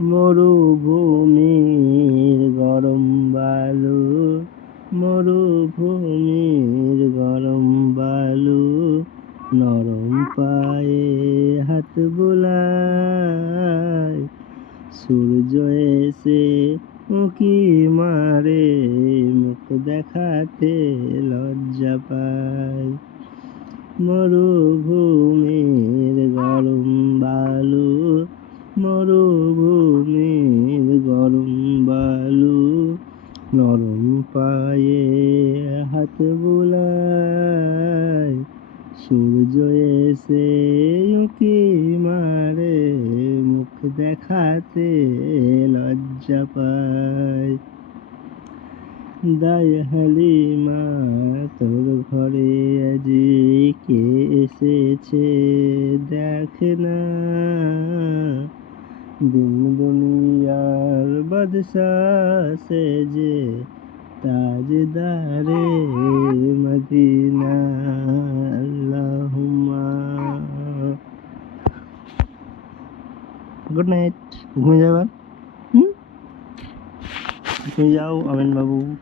মরুভূমির গরম বালু, মরুভূমির গরম বালু, নরম পায়ে হাত বুলায়। সূর্য এসে উঁকি মারে, মুখ দেখাতে লজ্জা পায়। মরুভূমির গরম বালু, মরুভূমির গরম বালু, নরম পায়ে হাত বুলায়। সূর্য এসে উঁকি মারে, মুখ দেখাতে লজ্জা পায়। দায় হালিমা, তোর ঘরে আজি কে এসেছে দেখ না। দিন দুনিয়ার বাদশাহ সেজে, তাজদারে মদিনা। আল্লাহুম্মা। গুড নাইট, ঘুমিয়ে যাবার। ঘুমিয়ে যাও আমিন বাবু।